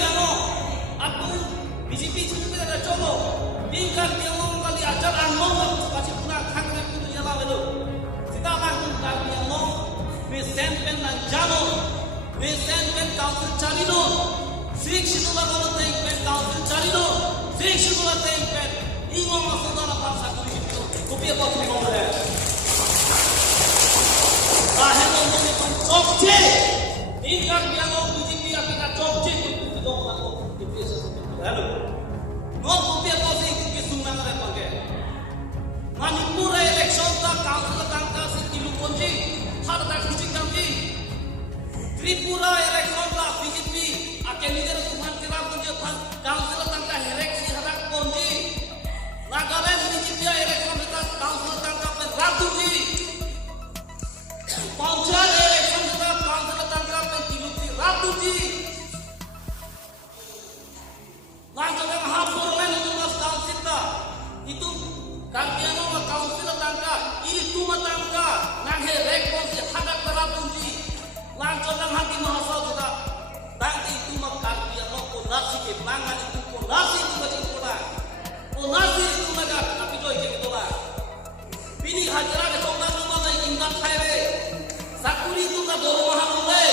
piano aku BJP juga ada coba tinggal piano kali ajaran mau pasti pernah kangen itu nyala itu kita langsung kali piano besempen dan jano besempen council carino section lalu tempen council carino section lalu tempen ingo masuk dalam bahasa kulit itu kopi apa kopi ngomong bahaya ngomongnya pun cokce tinggal piano BJP kita cokce itu dong aku itu lalu non kopi apa sih kesungan repake Manipur election ta council tangka setilu kunci har tak kunci kami Tripura election ta BJP akan nijar suman kira kunci council tangka herek si harak kunci Nagaland BJP election ta council tangka per ratu ji Panchayat election ta council tangka per tiluti ratu ji Langsung yang hapur lain untuk mas council ta itu Kampiano ma council tangka ini tuma tangka nang herek konsi hadak terapun ji langsung nang hati mahasiswa kita nanti tuma kampiano ponasi ke mangan itu ponasi itu macam pola ponasi itu naga tapi joy ke pola bini hajara ke tongga rumah lagi ingat khaire sakuri itu na doro mahal mulai